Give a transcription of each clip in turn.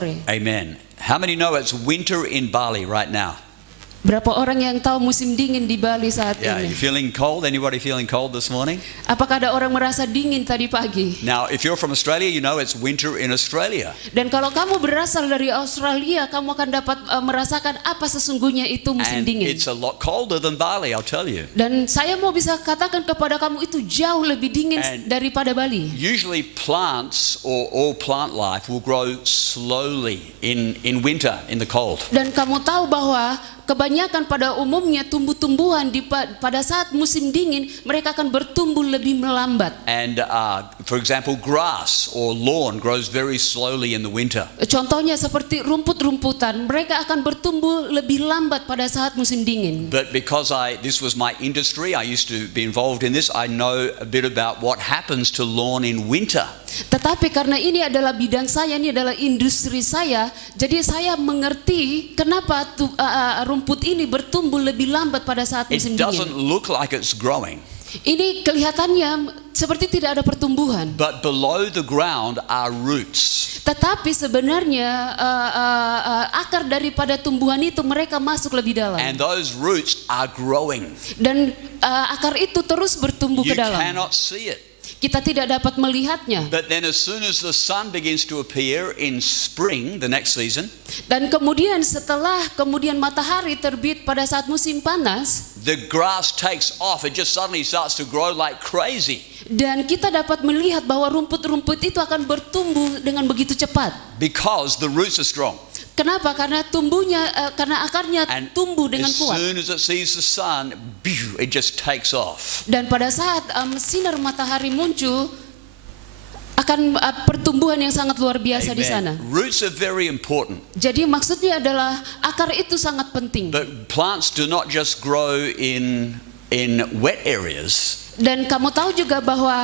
sore. Amen. How many know it's winter in Bali right now? Berapa orang yang tahu musim dingin di Bali saat Yeah, ini? you feeling cold? Anybody feeling cold this morning? Apakah ada orang merasa dingin tadi pagi? Now, if you're from Australia, you know it's winter in Australia. Dan kalau kamu berasal dari Australia, kamu akan dapat merasakan apa sesungguhnya itu musim And dingin. it's a lot colder than Bali, I'll tell you. Dan saya mau bisa katakan kepada kamu itu jauh lebih dingin And daripada Bali. Usually plants or all plant life will grow slowly in winter, in the cold. Dan kamu tahu bahwa kebanyakan pada umumnya tumbuh-tumbuhan pada saat musim dingin mereka akan bertumbuh lebih melambat. And for example, grass or lawn grows very slowly in the winter. Contohnya seperti rumput-rumputan, mereka akan bertumbuh lebih lambat pada saat musim dingin. But because this was my industry, I used to be involved in this, I know a bit about what happens to lawn in winter. Tetapi karena ini adalah bidang saya, ini adalah industri saya, jadi saya mengerti kenapa rumput ini bertumbuh lebih lambat pada saat musim It doesn't dingin. look like it's growing, Ini kelihatannya seperti tidak ada pertumbuhan. but below the ground are roots. Tetapi sebenarnya akar daripada tumbuhan itu mereka masuk lebih dalam. And those roots are growing. Dan akar itu terus bertumbuh You ke dalam. cannot see it. Kita tidak dapat melihatnya. But then as soon as the sun begins to appear in spring, the next season, Dan kemudian setelah matahari terbit pada saat musim panas, the grass takes off. It just suddenly starts to grow like crazy. dan kita dapat melihat bahwa rumput-rumput itu akan bertumbuh dengan begitu cepat. Because the roots are strong. Kenapa? Karena karena akarnya And tumbuh dengan as kuat. soon as it sees the sun, it just takes off. Dan pada saat sinar matahari muncul, akan pertumbuhan yang sangat luar biasa di sana. Amen. Roots are very important. Jadi maksudnya adalah akar itu sangat penting. But plants do not just grow in wet areas. Dan kamu tahu juga bahwa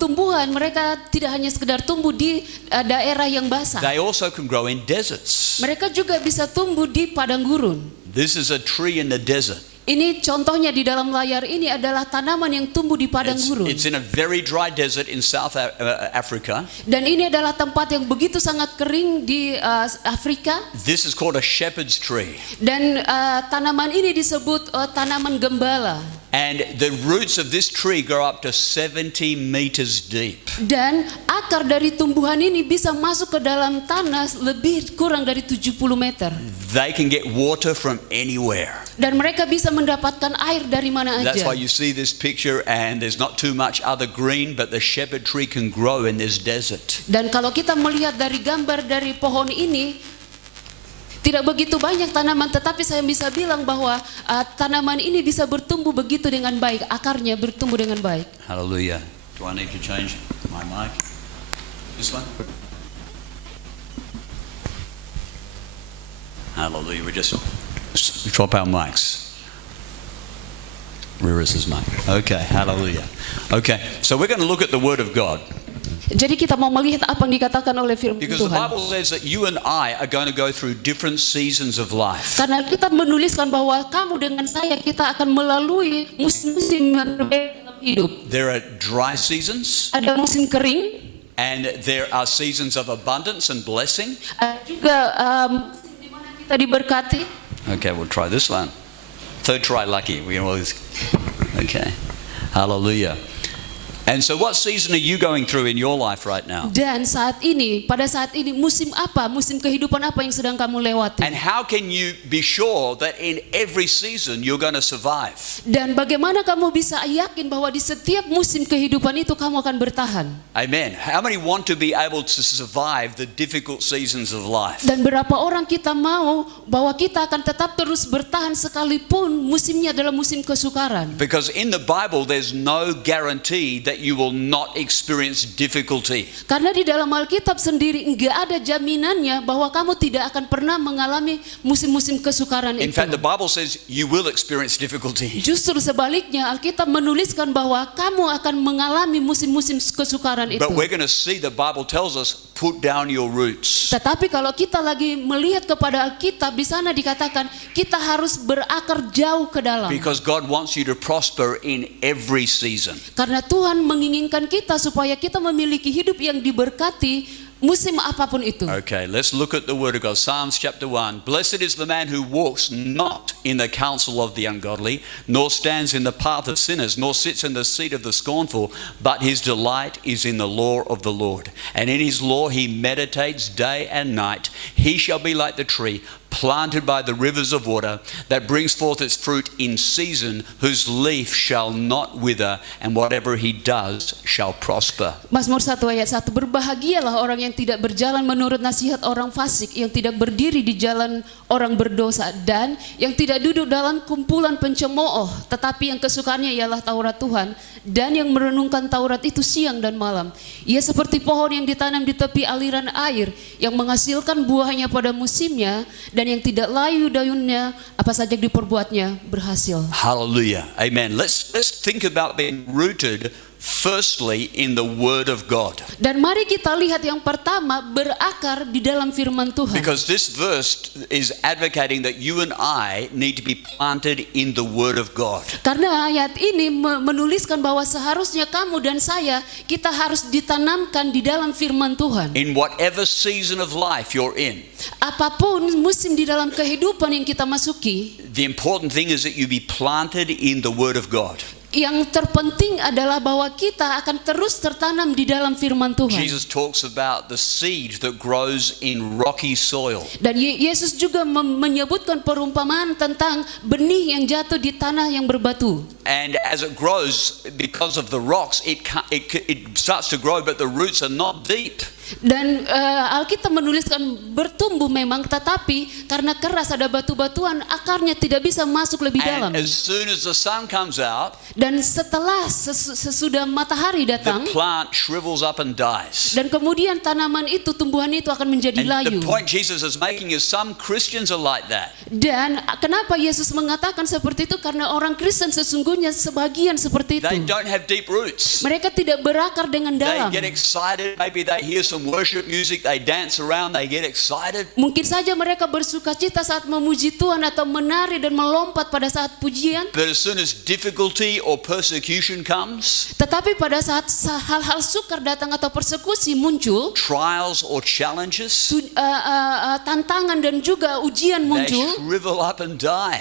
tumbuhan mereka tidak hanya sekedar tumbuh di daerah yang basah. They also can grow in deserts. Mereka juga bisa tumbuh di padang gurun. This is a tree in the desert. Ini contohnya di dalam layar ini adalah tanaman yang tumbuh di padang gurun. It's in a very dry desert in South Africa. Dan ini adalah tempat yang begitu sangat kering di Afrika. This is called a shepherd's tree. Dan tanaman ini disebut tanaman gembala. And the roots of this tree grow up to 70 meters deep. Dan akar dari tumbuhan ini bisa masuk ke dalam tanah lebih kurang dari 70 meter. They can get water from anywhere. Dan mereka bisa mendapatkan air dari mana That's aja. why you see this picture and there's not too much other green, but the shepherd tree can grow in this desert. Dan kalau kita melihat dari gambar dari pohon ini, tidak begitu banyak tanaman, tetapi saya bisa bilang bahwa tanaman ini bisa bertumbuh begitu dengan baik, akarnya bertumbuh dengan baik. Hallelujah. Do I need to change my mic? This one? Hallelujah. We just swap our mics. Where is his mic? Okay, hallelujah. Okay, so we're going to look at the Word of God. Jadi kita mau melihat apa yang dikatakan oleh firman Because the Tuhan. Bible says that you and I are going to go through different seasons of life. Karena kita menuliskan bahwa kamu dengan saya kita akan melalui musim-musim yang berbeda dalam hidup. There are dry seasons Ada musim kering, and there are seasons of abundance and blessing. ada juga musim di mana kita diberkati. Okay, we'll try this one. Third try lucky. We always. Okay. Hallelujah. And so what season are you going through in your life right now? Dan pada saat ini musim apa, musim kehidupan apa yang sedang kamu lewati? And how can you be sure that in every season you're going to survive? Dan bagaimana kamu bisa yakin bahwa di setiap musim kehidupan itu kamu akan bertahan? Amen. How many want to be able to survive the difficult seasons of life? Dan berapa orang kita mau bahwa kita akan tetap terus bertahan sekalipun musimnya adalah musim kesukaran? Because in the Bible there's no guarantee that you will not experience difficulty. Karena di dalam Alkitab sendiri enggak ada jaminannya bahwa kamu tidak akan pernah mengalami musim-musim kesukaran In itu. fact, the Bible says you will experience difficulty. Justru sebaliknya Alkitab menuliskan bahwa kamu akan mengalami musim-musim kesukaran itu. But we're going to see the Bible tells us put down your roots. Tetapi kalau kita lagi melihat kepada Alkitab, di sana dikatakan kita harus berakar jauh ke dalam. Because God wants you to prosper in every season. Karena Tuhan menginginkan kita supaya kita memiliki hidup yang diberkati musim apapun itu. Okay, let's look at the word of God. Psalms chapter 1. Blessed is the man who walks not in the counsel of the ungodly, nor stands in the path of sinners, nor sits in the seat of the scornful, but his delight is in the law of the Lord. And in his law he meditates day and night. He shall be like the tree planted by the rivers of water, that brings forth its fruit in season, whose leaf shall not wither, and whatever he does shall prosper. Mazmur 1 ayat 1, berbahagialah orang yang tidak berjalan menurut nasihat orang fasik, yang tidak berdiri di jalan orang berdosa, dan yang tidak duduk dalam kumpulan pencemooh, tetapi yang kesukaannya ialah Taurat Tuhan, dan yang merenungkan Taurat itu siang dan malam. Ia seperti pohon yang ditanam di tepi aliran air, yang menghasilkan buahnya pada musimnya, dan yang tidak layu daunnya, apa saja diperbuatnya berhasil. Hallelujah. Amen. Let's think about being rooted firstly in the word of God. Dan mari kita lihat yang pertama, berakar di dalam firman Tuhan. Because this verse is advocating that you and I need to be planted in the word of God. Karena ayat ini menuliskan bahwa seharusnya kamu dan saya, kita harus ditanamkan di dalam firman Tuhan. In whatever season of life you're in. Apapun musim di dalam kehidupan yang kita masuki, The important thing is that you be planted in the word of God. yang terpenting adalah bahwa kita akan terus tertanam di dalam firman Tuhan. Jesus talks about the seed that grows in rocky soil. Dan Yesus juga menyebutkan perumpamaan tentang benih yang jatuh di tanah yang berbatu. And as it grows, because of the rocks, it starts to grow, but the roots are not deep. Dan Alkitab menuliskan bertumbuh memang, tetapi karena keras ada batu-batuan, akarnya tidak bisa masuk lebih dalam. And as soon as the sun comes out, Dan setelah sesudah matahari datang, the plant shrivels up and dies. dan kemudian tanaman itu, tumbuhan itu akan menjadi And layu. the point Jesus is making is some Christians are like that. Dan kenapa Yesus mengatakan seperti itu? Karena orang Kristen sesungguhnya sebagian seperti They itu. don't have deep roots. Mereka tidak berakar dengan They dalam. get excited, maybe they hear some worship music, they dance around, they get excited. Mungkin saja mereka bersuka cita saat memuji Tuhan atau menari dan melompat pada saat pujian. But as soon as difficulty or persecution comes, Tetapi pada saat hal-hal sukar datang atau persekusi muncul, trials or challenges, tantangan dan juga ujian they muncul, shrivel up and die.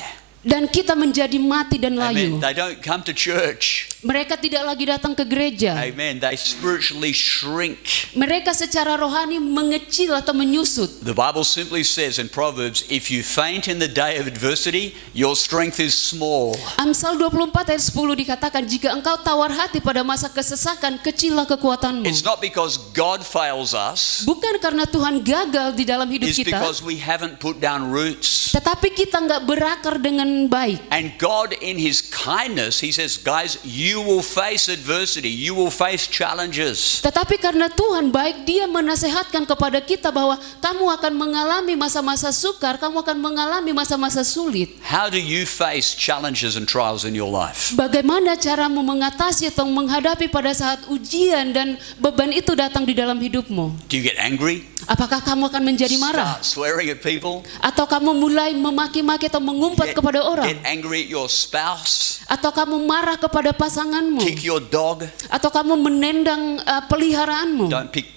dan kita menjadi mati dan layu. Amen. They don't come to church. Mereka tidak lagi datang ke gereja. Amen. They spiritually shrink. Mereka secara rohani mengecil atau menyusut. The Bible simply says in Proverbs, if you faint in the day of adversity, your strength is small. Amsal 24 ayat 10 dikatakan, jika engkau tawar hati pada masa kesesakan, kecillah kekuatanmu. It's not because God fails us. Bukan karena Tuhan gagal di dalam hidup It's kita, because we haven't put down roots. tetapi kita nggak berakar dengan baik. And God in His kindness, He says, guys, you will face adversity. You will face challenges. Tetapi karena Tuhan baik, Dia menasehatkan kepada kita bahwa kamu akan mengalami masa-masa sukar, kamu akan mengalami masa-masa sulit. How do you face challenges and trials in your life? Bagaimana caramu mengatasi atau menghadapi pada saat ujian dan beban itu datang di dalam hidupmu? Do you get angry? Apakah kamu akan menjadi marah? Start swearing at people? Atau kamu mulai memaki-maki atau mengumpat kepada orang? Get angry at your spouse? Atau kamu marah kepada pasanganmu? Kick your dog? Atau kamu menendang peliharaanmu?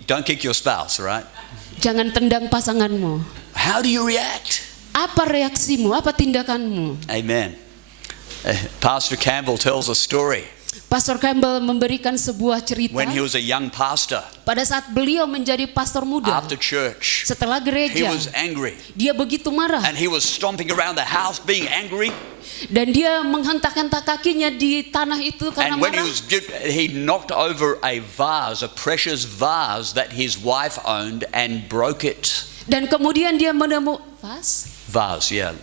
Don't kick your spouse, right? Jangan tendang pasanganmu. How do you react? Apa reaksimu? Apa tindakanmu? Amen. Pastor Campbell tells a story Pastor Campbell memberikan sebuah cerita when he was a young pastor pada saat beliau menjadi pastor muda. after church. Setelah He gereja, was angry dia begitu marah and he was stomping around the house being angry. dan dia menghentak-hentak kakinya di tanah itu karena And when marah. he knocked over a vase, a precious vase that his wife owned, and broke it. Dan kemudian dia menemukan Vase, yeah.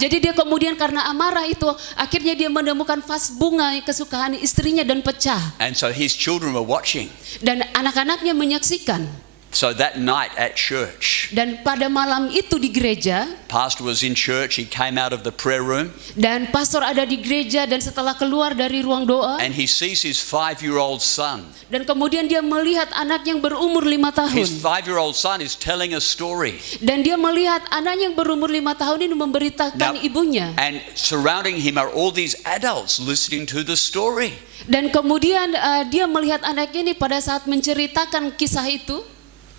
jadi dia kemudian karena amarah itu akhirnya dia menemukan vas bunga kesukaan istrinya dan pecah. And so his children were watching. Dan anak-anaknya menyaksikan. So that night at church, Dan pada malam itu di gereja, pastor was in church, he came out of the prayer room, dan pastor ada di gereja, dan setelah keluar dari ruang doa, and he sees his 5-year-old son. dan kemudian dia melihat anak yang berumur 5 tahun. His 5-year-old son is telling a story. Dan dia melihat anak yang berumur 5 tahun ini memberitakan ibunya. And surrounding him are all these adults listening to the story. Dan kemudian dia melihat anak ini pada saat menceritakan kisah itu.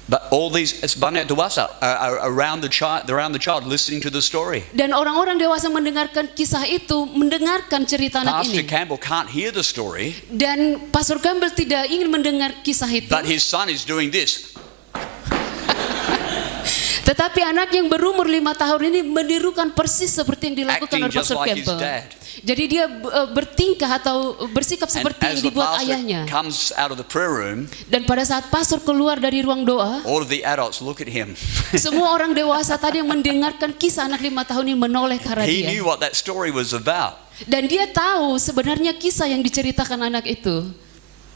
But all these, banyak dewasa around the child listening to the story. Dan orang-orang dewasa mendengarkan kisah itu, mendengarkan cerita anak Pastor ini. Campbell can't hear the story, Dan Pastor Campbell tidak ingin mendengar kisah itu. but his son is doing this. Tetapi anak yang berumur 5 tahun ini menirukan persis seperti yang dilakukan Acting oleh just Pastor like his Campbell. dad. Jadi dia bertingkah atau bersikap And seperti yang as the dibuat pastor ayahnya. comes out of the prayer room, Dan pada saat pastor keluar dari ruang doa, all of the adults look at him. semua orang dewasa tadi yang mendengarkan kisah anak 5 tahun ini menoleh ke arah He dia. knew what that story was about. Dan dia tahu sebenarnya kisah yang diceritakan anak itu.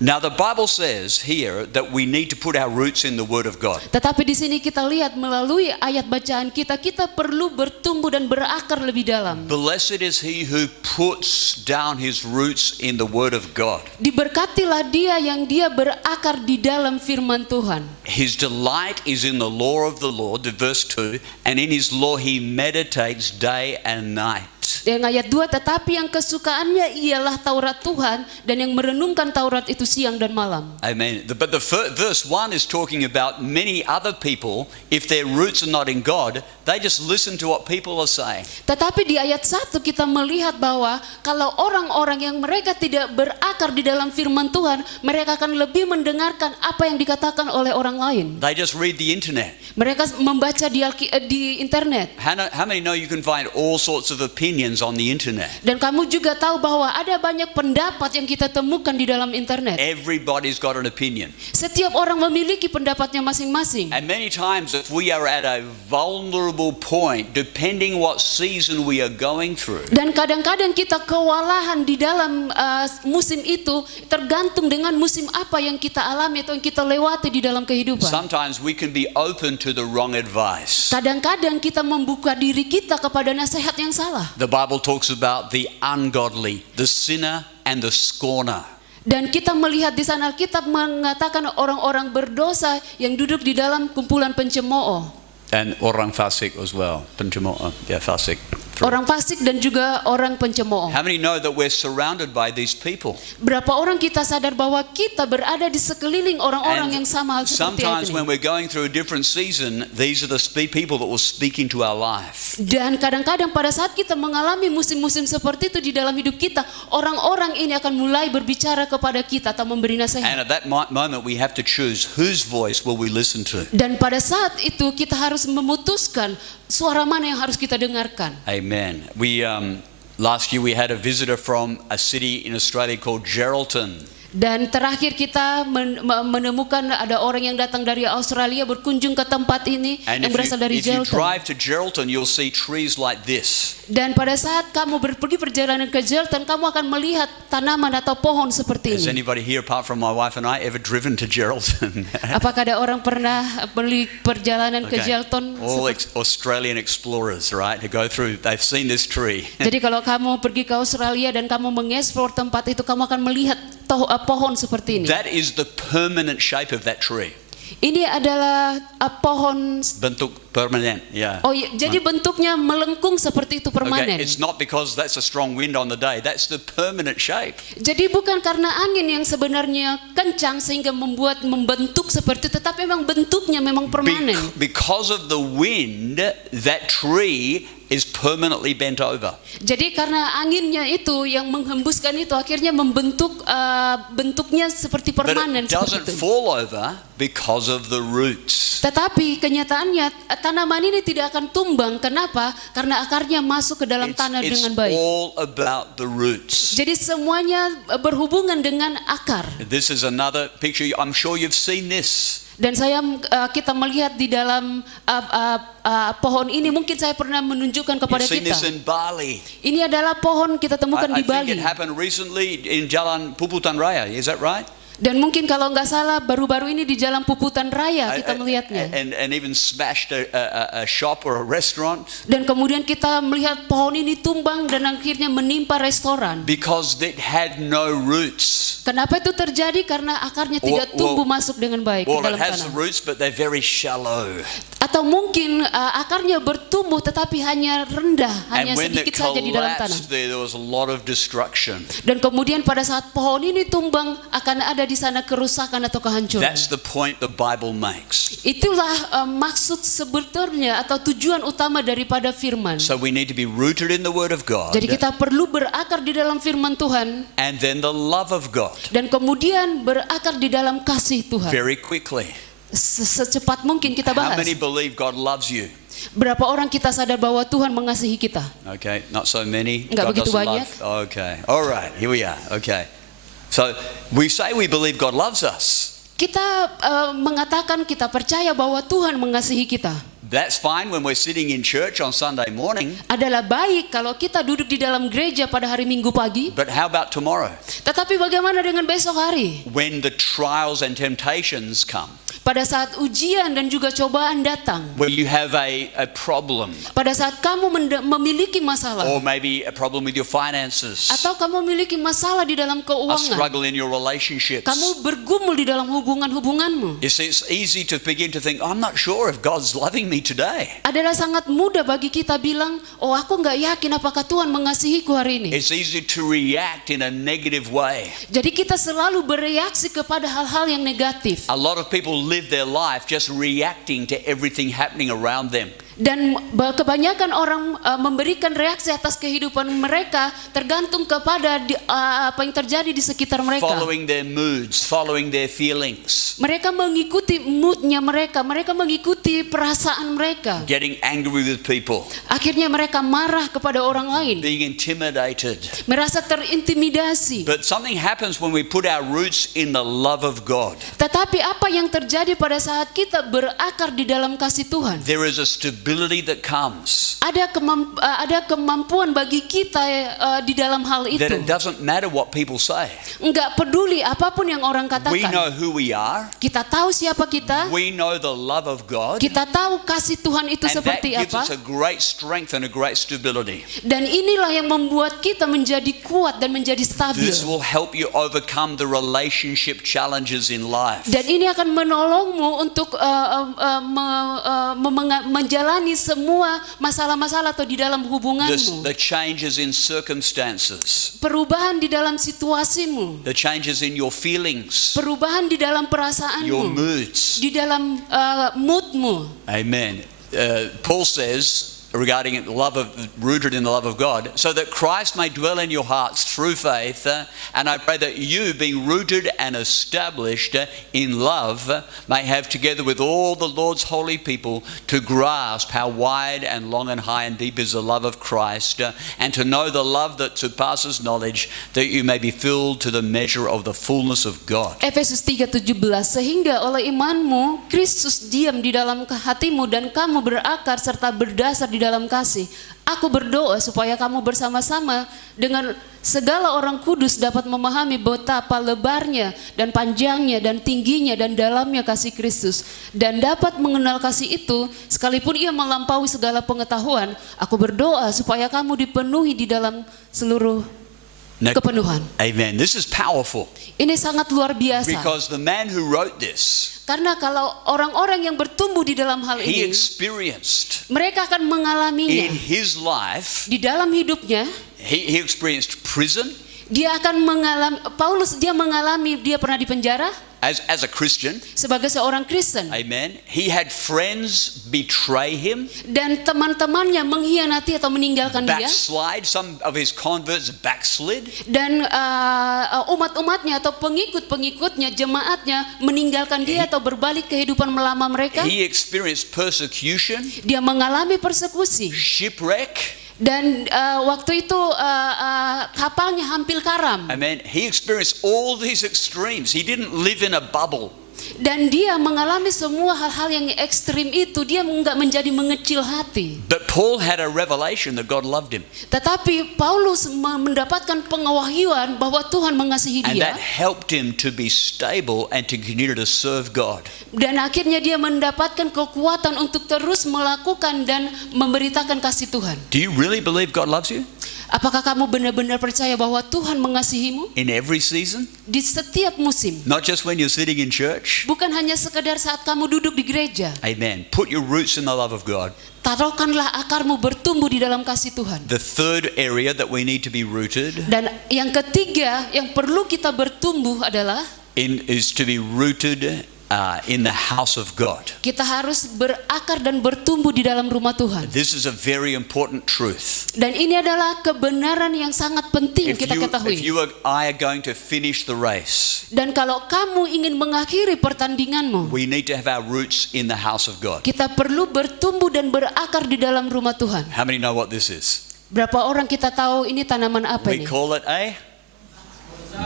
Now the Bible says here that we need to put our roots in the Word of God. Tetapi di sini kita lihat melalui ayat bacaan kita perlu bertumbuh dan berakar lebih dalam. Blessed is he who puts down his roots in the Word of God. Diberkatilah dia yang dia berakar di dalam firman Tuhan. His delight is in the law of the Lord, verse 2, and in his law he meditates day and night. Yang ayat 2, tetapi yang kesukaannya ialah Taurat Tuhan dan yang merenungkan Taurat itu siang dan malam. Amen. But the verse 1 is talking about many other people, if their roots are not in God, they just listen to what people are saying. Tetapi di ayat 1 kita melihat bahwa kalau orang-orang yang mereka tidak berakar di dalam firman Tuhan, mereka akan lebih mendengarkan apa yang dikatakan oleh orang lain. They just read the internet. Mereka membaca di internet. How many know you can find all sorts of opinions on the internet? Dan kamu juga tahu bahwa ada banyak pendapat yang kita temukan di dalam internet. Everybody's got an opinion. Setiap orang memiliki pendapatnya masing-masing. And many times if we are at a vulnerable point, depending what season we are going through, Dan kadang-kadang kita kewalahan di dalam musim itu tergantung dengan musim apa yang kita alami atau yang kita lewati di dalam kehidupan. sometimes we can be open to the wrong advice. Kadang-kadang kita membuka diri kita kepada nasihat yang salah. The Bible talks about the ungodly, the sinner and the scorner. Dan kita melihat di sana Alkitab mengatakan orang-orang berdosa yang duduk di dalam kumpulan pencemooh. And orang fasik as well. Pencemooh. Yeah, fasik. Orang fasik dan juga orang pencemooh. How many know that we're surrounded by these people? Berapa orang kita sadar bahwa kita berada di sekeliling orang-orang yang sama hal seperti sometimes when ini. we're going through a different season, these are the people that will speak into our life. Dan kadang-kadang pada saat kita mengalami musim-musim seperti itu di dalam hidup kita, orang-orang ini akan mulai berbicara kepada kita atau memberi And nasihat. at that moment we have to choose whose voice will we listen to. Dan pada saat itu kita harus memutuskan suara mana yang harus kita dengarkan. Amen. We last year we had a visitor from a city in Australia called Geraldton. Dan terakhir kita menemukan ada orang yang datang dari Australia berkunjung ke tempat ini And yang berasal dari if you Geraldton. drive to Geraldton, you'll see trees like this. Dan pada saat kamu pergi perjalanan ke Geraldton, kamu akan melihat tanaman atau pohon seperti Has ini. anybody here, apart from my wife and I, ever driven to Geraldton? Apakah ada orang pernah beli perjalanan ke Geraldton? All Australian explorers, right? Who go through, they've seen this tree. Jadi kalau kamu pergi ke Australia dan kamu mengeksplor tempat itu, kamu akan melihat pohon seperti ini. That is the permanent shape of that tree. Ini adalah pohon. Bentuk permanent, yeah. Oh, jadi bentuknya melengkung seperti itu permanen. Okay, it's not because that's a strong wind on the day. That's the permanent shape. Jadi bukan karena angin yang sebenarnya kencang sehingga membentuk seperti itu, tetapi memang bentuknya memang permanen. Because of the wind, that tree is permanently bent over. Jadi karena anginnya itu yang menghembuskan itu akhirnya membentuk bentuknya seperti But permanen it doesn't seperti itu. fall over because of the roots. Tetapi kenyataannya tanaman ini tidak akan tumbang. Kenapa? Karena akarnya masuk ke dalam tanah It's dengan baik. all about the roots. Jadi semuanya berhubungan dengan akar. This is another picture. I'm sure you've seen this. Dan kita melihat di dalam pohon ini, mungkin saya pernah menunjukkan kepada You've seen kita. this in Bali. Ini adalah pohon kita temukan I di think Bali. it happened recently in Jalan Puputan Raya. Is that right? Dan mungkin kalau nggak salah baru-baru ini di Jalan Puputan Raya kita melihatnya. And even smashed a shop or a restaurant. Dan kemudian kita melihat pohon ini tumbang dan akhirnya menimpa restoran. Because it had no roots. Kenapa itu terjadi? Karena akarnya tidak tumbuh masuk dengan baik ke Well, dalam it has the tanah. roots, but they're very shallow. Atau mungkin akarnya bertumbuh tetapi hanya rendah, And hanya when it sedikit saja di dalam tanah. collapsed, there was a lot of destruction. Dan kemudian pada saat pohon ini tumbang akan ada di sana kerusakan atau kehancuran. That's the point the Bible makes. Itulah maksud sebetulnya atau tujuan utama daripada firman. So we need to be rooted in the Word of God, Jadi kita perlu berakar di dalam firman Tuhan and then the love of God. dan kemudian berakar di dalam kasih Tuhan. Very quickly, Secepat mungkin kita how bahas. many believe God loves you? Berapa orang kita sadar bahwa Tuhan mengasihi kita? Okay, not so many. Enggak God begitu doesn't banyak. love. Okay, all right, here we are. Okay, so we say we believe God loves us. Kita mengatakan kita percaya bahwa Tuhan mengasihi kita. That's fine when we're sitting in church on Sunday morning. Adalah baik kalau kita duduk di dalam gereja pada hari Minggu pagi. But how about tomorrow? Tetapi bagaimana dengan besok hari? When the trials and temptations come, Pada saat ujian dan juga cobaan datang. where you have a problem, Pada saat kamu memiliki masalah. or maybe a problem with your finances, Atau kamu memiliki masalah di dalam a keuangan. struggle in your relationships. Kamu bergumul di dalam hubungan-hubunganmu. You see, it's easy to begin to think, I'm not sure if God's loving me today. Adalah sangat mudah bagi kita bilang, oh aku nggak yakin apakah Tuhan mengasihiku hari ini. It's easy to react in a negative way. Jadi kita selalu bereaksi kepada hal-hal yang negatif. A lot of people live their life just reacting to everything happening around them. Dan kebanyakan orang memberikan reaksi atas kehidupan mereka tergantung kepada apa yang terjadi di sekitar mereka. Following their moods, following their feelings, Mereka mengikuti moodnya mereka mengikuti perasaan mereka. getting angry with people, Akhirnya mereka marah kepada orang lain, being intimidated. merasa terintimidasi. But something happens when we put our roots in the love of God. Tetapi apa yang terjadi pada saat kita berakar di dalam kasih Tuhan? There is a stability that comes, Ada kemampuan bagi kita di dalam hal itu. that it doesn't matter what people say. Enggak peduli apapun yang orang We katakan. know who we are. Kita tahu siapa kita. We know the love of God. Kita tahu kasih Tuhan itu And that seperti gives apa. us a great strength and a great stability. Dan inilah yang membuat kita menjadi kuat dan menjadi stabil. This will help you overcome the relationship challenges in life. Dan ini akan menolongmu untuk menjalani semua masalah-masalah atau di dalam hubunganmu. The changes in circumstances, Perubahan di dalam situasimu. the changes in your feelings, Perubahan di dalam your perasaanmu. moods. Di dalam moodmu. Amen. Paul says, regarding rooted in the love of God, so that Christ may dwell in your hearts through faith, and I pray that you, being rooted and established in love, may have together with all the Lord's holy people to grasp how wide and long and high and deep is the love of Christ, and to know the love that surpasses knowledge, that you may be filled to the measure of the fullness of God. Efesus 3:17, sehingga oleh imanmu Kristus diam di dalam hatimu dan kamu berakar serta berdasar di dalam kasih. Aku berdoa supaya kamu bersama-sama dengan segala orang kudus dapat memahami betapa lebarnya dan panjangnya dan tingginya dan dalamnya kasih Kristus, dan dapat mengenal kasih itu sekalipun ia melampaui segala pengetahuan. Aku berdoa supaya kamu dipenuhi di dalam seluruh Now, kepenuhan. amen. This is powerful, Ini sangat luar biasa. because the man who wrote this, Karena kalau orang-orang yang bertumbuh di dalam hal he ini, experienced mereka akan mengalaminya in his life, di dalam hidupnya. he experienced prison Dia akan mengalami, Paulus dia pernah di penjara as a Christian. sebagai seorang Kristen, Amen. He had friends betray him, dan teman-temannya mengkhianati atau meninggalkan dia, backslide. Some of his converts backslid. dan umat-umatnya atau pengikut-pengikutnya, jemaatnya meninggalkan dia atau berbalik kehidupan melama mereka. He experienced persecution, Dia mengalami persekusi, shipwreck. dan waktu itu kapalnya hampir karam. Amen. He experienced all these extremes. He didn't live in a bubble. Dan dia mengalami semua hal-hal yang ekstrim itu. Dia enggak menjadi mengecil hati. But Paul had a revelation that God loved him. Tetapi Paulus mendapatkan pengewahyuan bahwa Tuhan mengasihi And dia. that helped him to be stable and to continue to serve God. Dan akhirnya dia mendapatkan kekuatan untuk terus melakukan dan memberitakan kasih Tuhan. Do you really believe God loves you? Apakah kamu benar-benar percaya bahwa Tuhan mengasihimu In every season? di setiap musim? Not just when you're sitting in church? Bukan hanya sekedar saat kamu duduk di gereja. Amen. Put your roots in the love of God. Taruhkanlah akarmu bertumbuh di dalam kasih Tuhan. The third area that we need to be rooted Dan yang ketiga yang perlu kita bertumbuh adalah is to be rooted in the house of God. Kita harus berakar dan bertumbuh di dalam rumah Tuhan. This is a very important truth. Dan ini adalah kebenaran yang sangat penting kita If ketahui. you and I are going to finish the race, Dan kalau kamu ingin mengakhiri pertandinganmu, we need to have our roots in the house of God. kita perlu bertumbuh dan berakar di dalam rumah Tuhan. How many know what this is? Berapa orang kita tahu ini tanaman apa We ini? call it a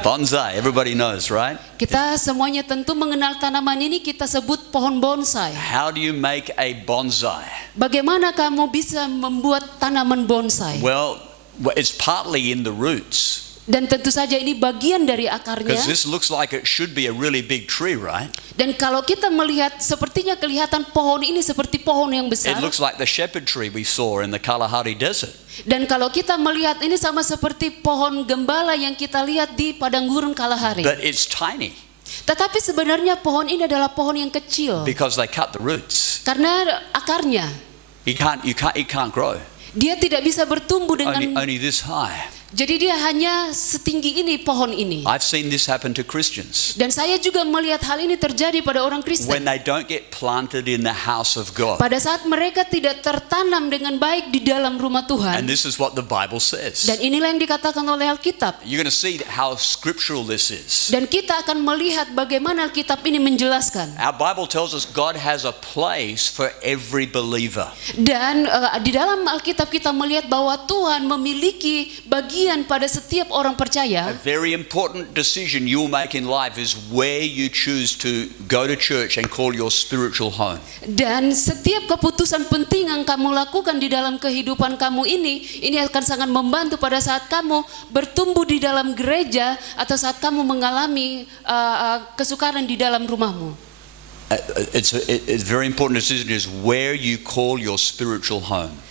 bonsai. Everybody knows, right? Kita semuanya tentu mengenal tanaman ini, kita sebut pohon bonsai. How do you make a bonsai? Bagaimana kamu bisa membuat tanaman bonsai? Well, it's partly in the roots. Dan tentu saja ini bagian dari akarnya. Because this looks like it should be a really big tree, right? Dan kalau kita melihat, sepertinya kelihatan pohon ini seperti pohon yang besar. It looks like the shepherd tree we saw in the Kalahari Desert. Dan kalau kita melihat ini sama seperti pohon gembala yang kita lihat di padang gurun Kalahari. But it's tiny Tetapi sebenarnya pohon ini adalah pohon yang kecil. because they cut the roots. Karena akarnya, It can't grow. dia tidak bisa bertumbuh dengan. Only this high. Jadi dia hanya setinggi ini pohon ini. I've seen this happen to Christians. Dan saya juga melihat hal ini terjadi pada orang Kristen. When they don't get planted in the house of God. Pada saat mereka tidak tertanam dengan baik di dalam rumah And Tuhan. this is what the Bible says. Dan inilah yang dikatakan oleh Alkitab. You're going to see how scriptural this is. Dan kita akan melihat bagaimana Alkitab ini menjelaskan. Our Bible tells us God has a place for every believer. Dan di dalam Alkitab kita melihat bahwa Tuhan memiliki bagian pada setiap orang A percaya. very important decision you'll make in life is where you choose to go to church and call your spiritual home. Dan setiap keputusan penting yang kamu lakukan di dalam kehidupan kamu ini akan sangat membantu pada saat kamu bertumbuh di dalam gereja atau saat kamu mengalami kesukaran di dalam rumahmu. It's very important decision is where you call your spiritual home.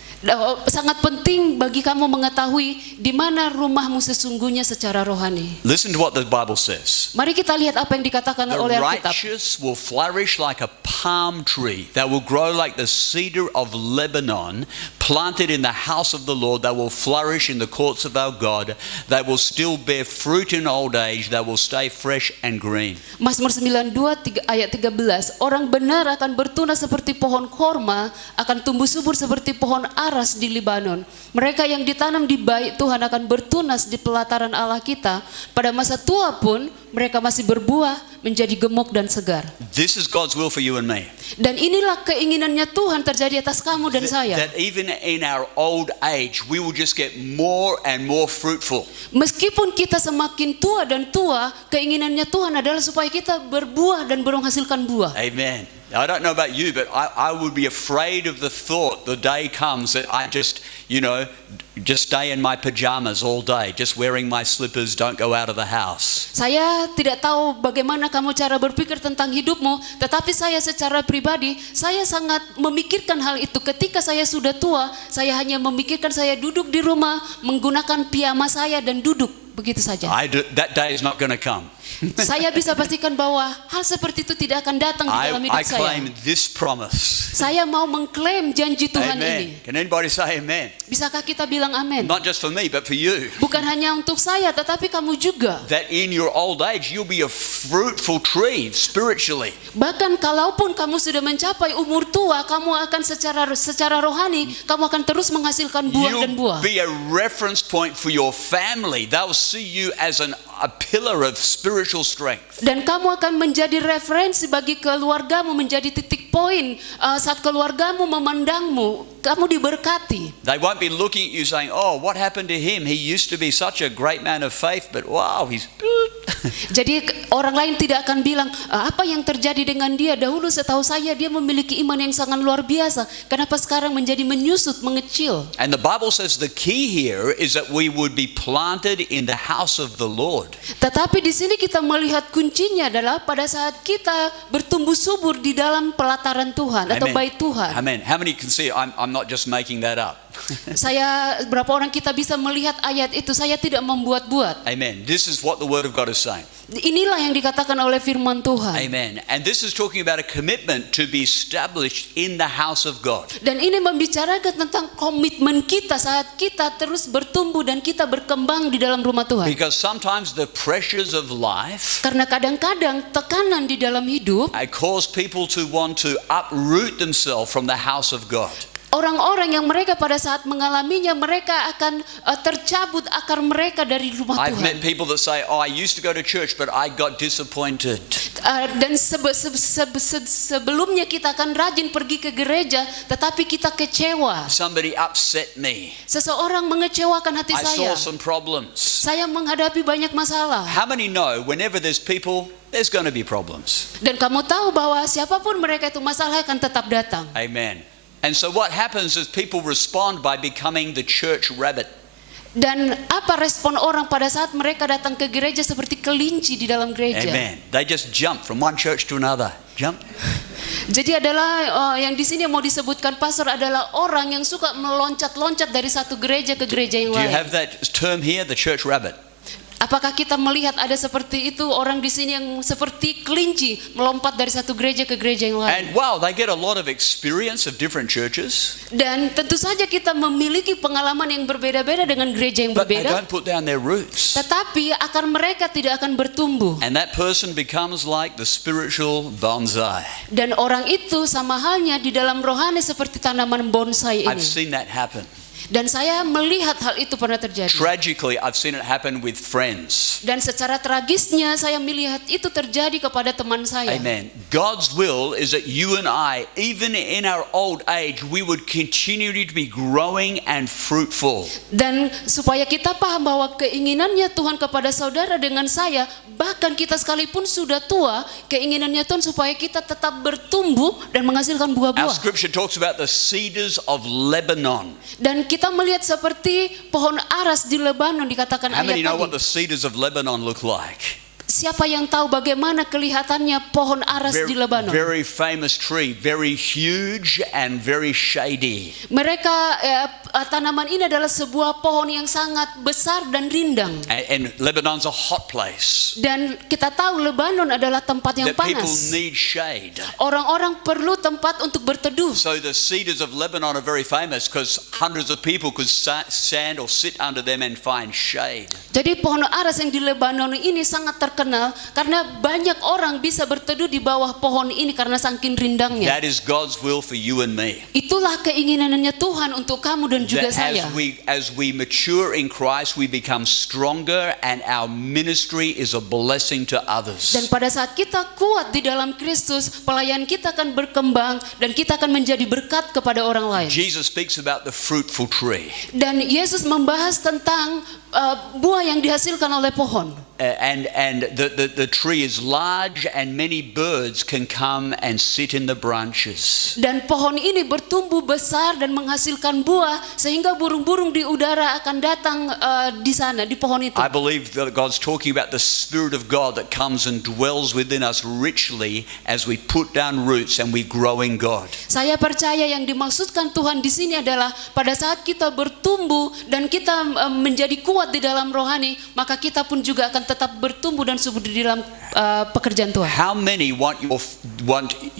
Sangat penting bagi kamu mengetahui di mana rumahmu sesungguhnya secara rohani. Listen to what the Bible says. Mari kita lihat apa yang dikatakan The oleh Alkitab. righteous will flourish like a palm tree. They will grow like the cedar of Lebanon, planted in the house of the Lord. They will flourish in the courts of our God. They will still bear fruit in old age. They will stay fresh and green. Mazmur 92 ayat 13. Orang benar akan bertunas seperti pohon korma, akan tumbuh subur seperti pohon aras di Libanon. Mereka yang ditanam di bait Tuhan akan bertunas di pelataran Allah kita. Pada masa tua pun mereka masih berbuah menjadi gemuk dan segar. This is God's will for you and me. Dan inilah keinginannya Tuhan terjadi atas kamu dan saya. That even in our old age, we will just get more and more fruitful. Meskipun kita semakin tua dan tua, keinginannya Tuhan adalah supaya kita berbuah dan menghasilkan buah. Amen. I don't know about you, but I would be afraid of the thought the day comes that I just stay in my pajamas all day, just wearing my slippers, don't go out of the house. Saya tidak tahu bagaimana kamu cara berpikir tentang hidupmu, tetapi saya secara pribadi, saya sangat memikirkan hal itu. Ketika saya sudah tua, saya hanya memikirkan saya duduk di rumah, menggunakan piyama saya dan duduk, begitu saja. That day is not going to come. Saya bisa pastikan bahwa hal seperti itu tidak akan datang di dalam hidup I saya. claim this promise. Saya mau mengklaim janji Tuhan ini. Amen. Can anybody say amen? Bisakah kita bilang amin? Not just for me, but for you. Bukan hanya untuk saya, tetapi kamu juga. That in your old age, you'll be a fruitful tree spiritually. Bahkan kalaupun kamu sudah mencapai umur tua, kamu akan secara rohani, kamu akan terus menghasilkan buah dan buah. You'll be a reference point for your family. They'll see you as a pillar of spiritual strength. Dan kamu akan menjadi referensi bagi keluargamu, menjadi titik poin saat keluargamu memandangmu, kamu diberkati. They won't be looking at you saying, "Oh, what happened to him? He used to be such a great man of faith, but wow, he's..." Jadi orang lain tidak akan bilang, apa yang terjadi dengan dia? Dahulu setahu saya dia memiliki iman yang sangat luar biasa. Kenapa sekarang menjadi menyusut, mengecil? And the Bible says the key here is that we would be planted in the house of the Lord. Tetapi di sini kita melihat kuncinya adalah pada saat kita bertumbuh subur di dalam pelataran Tuhan atau bait Tuhan. Amen. How many can see I'm not just making that up? Berapa orang kita bisa melihat ayat itu? Saya tidak membuat-buat. Amen. This is what the Word of God is saying. Inilah yang dikatakan oleh firman Tuhan. Amen. And this is talking about a commitment to be established in the house of God. Dan ini membicarakan tentang komitmen kita saat kita terus bertumbuh dan kita berkembang di dalam rumah Tuhan. Because sometimes the pressures of life Karena kadang-kadang tekanan di dalam hidup, cause people to want to uproot themselves from the house of God. orang-orang yang mereka pada saat mengalaminya, mereka akan tercabut akar mereka dari rumah I've met Tuhan. people that say, "Oh, I used to go to church, but I got disappointed." Dan sebelumnya kita akan rajin pergi ke gereja, tetapi kita kecewa. Somebody upset me. Seseorang mengecewakan hati I saya. saw some problems. Saya menghadapi banyak masalah. How many know whenever there's people, there's going to be problems? Dan kamu tahu bahwa siapapun mereka itu, masalah akan tetap datang. Amen. And so what happens is people respond by becoming the church rabbit. Dan apa respon orang pada saat mereka datang ke gereja seperti kelinci di dalam gereja? Amen. They just jump from one church to another. Jump. Jadi adalah yang di sini mau disebutkan pastor adalah orang yang suka meloncat-loncat dari satu gereja ke gereja yang Do you lain. have that term here, the church rabbit? Apakah kita melihat ada seperti itu orang di sini yang seperti kelinci melompat dari satu gereja ke gereja yang lain? And wow, they get a lot of experience of different churches, Dan tentu saja kita memiliki pengalaman yang berbeda-beda dengan gereja yang but they berbeda. don't put down their roots. Tetapi akar mereka tidak akan bertumbuh. And that person becomes like the spiritual bonsai. Dan orang itu sama halnya di dalam rohani seperti tanaman bonsai I've ini. seen that happen. Dan saya melihat hal itu pernah terjadi. Tragically, I've seen it happen with friends. Dan secara tragisnya saya melihat itu terjadi kepada teman saya. Amen. God's will is that you and I, even in our old age, we would continue to be growing and fruitful. Dan supaya kita paham bahwa keinginannya Tuhan kepada saudara dengan saya, bahkan kita sekalipun sudah tua, keinginannya Tuhan supaya kita tetap bertumbuh dan menghasilkan Our buah-buah. scripture talks about the cedars of Lebanon. Dan kita melihat seperti pohon aras di Lebanon dikatakan How many ayat know what tadi. the cedars of Lebanon look like? Siapa yang tahu bagaimana kelihatannya pohon aras di Lebanon? Very famous tree, very huge and very shady. Mereka tanaman ini adalah sebuah pohon yang sangat besar dan rindang. And Lebanon's a hot place Dan kita tahu Lebanon adalah tempat yang that people panas. need shade. Orang-orang perlu tempat untuk berteduh. So the cedars of Lebanon are very famous because hundreds of people could stand or sit under them and find shade. Jadi pohon aras yang di Lebanon ini sangat terkenal karena banyak orang bisa berteduh di bawah pohon ini karena saking rindangnya. That is God's will for you and me. Itulah keinginannya Tuhan untuk kamu dan juga That saya. as we mature in Christ, we become stronger and our ministry is a blessing to others. Dan pada saat kita kuat di dalam Kristus, pelayan kita akan berkembang dan kita akan menjadi berkat kepada orang lain. Jesus speaks about the fruitful tree. Dan Yesus membahas tentang buah yang dihasilkan oleh pohon. And the tree is large and many birds can come and sit in the branches. Dan pohon ini bertumbuh besar dan menghasilkan buah sehingga burung-burung di udara akan datang di sana di pohon itu. I believe that God's talking about the Spirit of God that comes and dwells within us richly as we put down roots and we grow in God. Saya percaya yang dimaksudkan Tuhan di sini adalah pada saat kita bertumbuh dan kita menjadi kuat di dalam rohani, maka kita pun juga akan tetap bertumbuh dan subur di dalam pekerjaan Tuhan. How many want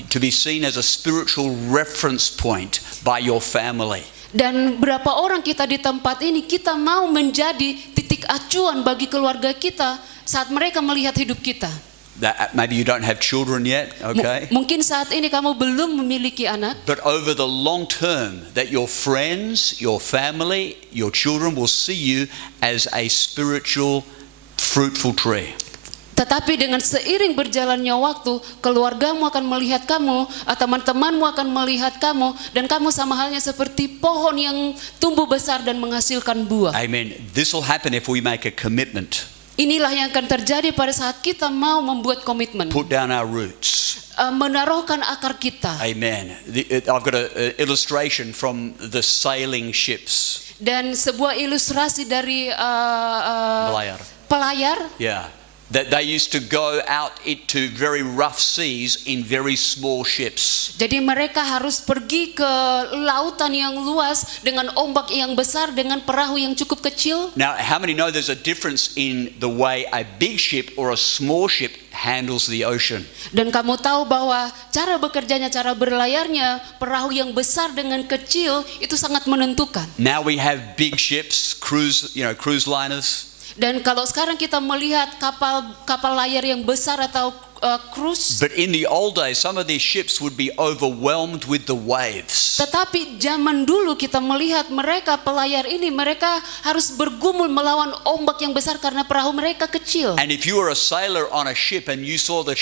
to be seen as a spiritual reference point by your family? Dan berapa orang kita di tempat ini kita mau menjadi titik acuan bagi keluarga kita saat mereka melihat hidup kita. Maybe you don't have children yet, okay? Mungkin saat ini kamu belum memiliki anak. But over the long term, that your friends, your family, your children will see you as a spiritual, fruitful tree. Tetapi dengan seiring berjalannya waktu, keluargamu akan melihat kamu, teman-temanmu akan melihat kamu, dan kamu sama halnya seperti pohon yang tumbuh besar dan menghasilkan buah. Amen. This will happen if we make a commitment. Inilah yang akan terjadi pada saat kita mau membuat komitmen, Put down our roots. menaruhkan akar kita. Amen. I've got an illustration from the sailing ships. Dan sebuah ilustrasi dari Belayar. pelayar. Yeah. That they used to go out into very rough seas in very small ships. Jadi mereka harus pergi ke lautan yang luas dengan ombak yang besar dengan perahu yang cukup kecil. Now, how many know there's a difference in the way a big ship or a small ship handles the ocean? Dan kamu tahu bahwa cara bekerjanya, cara berlayarnya perahu yang besar dengan kecil itu sangat menentukan. Now we have big ships, cruise liners. Dan kalau sekarang kita melihat kapal layar yang besar atau cruise, But in the old days, some of these ships would be overwhelmed with the waves. tetapi zaman dulu kita melihat mereka pelayar ini, mereka harus bergumul melawan ombak yang besar karena perahu mereka kecil. And if you were a sailor on a ship and you saw the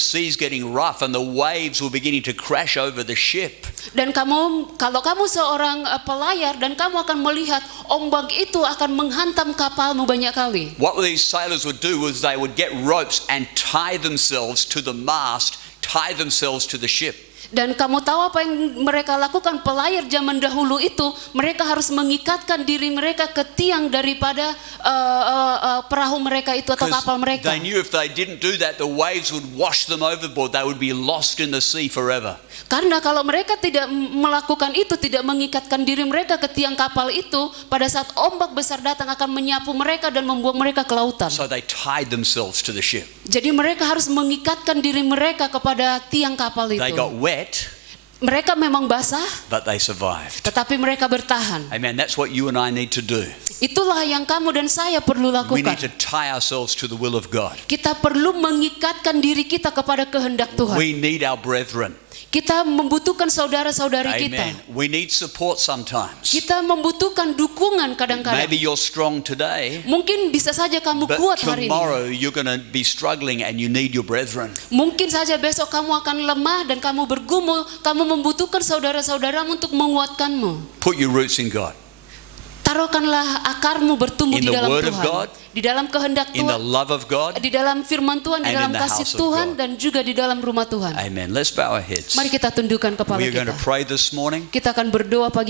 seas getting rough and the waves were beginning to crash over the ship, Dan kalau kamu seorang pelayar dan kamu akan melihat ombak itu akan menghantam kapalmu banyak kali. what these sailors would do was they would get ropes and tie themselves to the mast, tie themselves to the ship. Dan kamu tahu apa yang mereka lakukan? Pelayar zaman dahulu itu, mereka harus mengikatkan diri mereka ke tiang daripada perahu mereka itu atau kapal mereka. They knew if they didn't do that, the waves would wash them overboard. They would be lost in the sea forever. Karena kalau mereka tidak melakukan itu, tidak mengikatkan diri mereka ke tiang kapal itu, pada saat ombak besar datang akan menyapu mereka dan membuang mereka ke lautan. So they tied themselves to the ship. Jadi mereka harus mengikatkan diri mereka kepada tiang kapal itu. They got wet, Mereka memang basah, but they survived. tetapi mereka bertahan. Amen. That's what you and I need to do. Itulah yang kamu dan saya perlu We need lakukan. to tie ourselves to the will of God. Kita perlu mengikatkan diri kita kepada kehendak Tuhan. We need our brethren. Kita membutuhkan saudara-saudari kita. Amen. We need support sometimes. Kita membutuhkan dukungan kadang-kadang. Maybe you're strong today, Mungkin bisa saja kamu but kuat hari ini. tomorrow you're going to be struggling and you need your brethren. Mungkin saja besok kamu akan lemah dan kamu bergumul. Kamu membutuhkan saudara-saudaramu untuk menguatkanmu. Put your roots in God, Taruhkanlah akarmu bertumbuh In di the dalam word of Tuhan. God, Di dalam kehendak in the Tuhan. love of God. Di dalam firman Tuhan, di and dalam in the kasih house of Tuhan, God. dan juga di dalam rumah Tuhan. Amen. Let's bow our heads. Mari kita tundukkan kepala We are going kita. to pray this morning. Kita akan berdoa pagi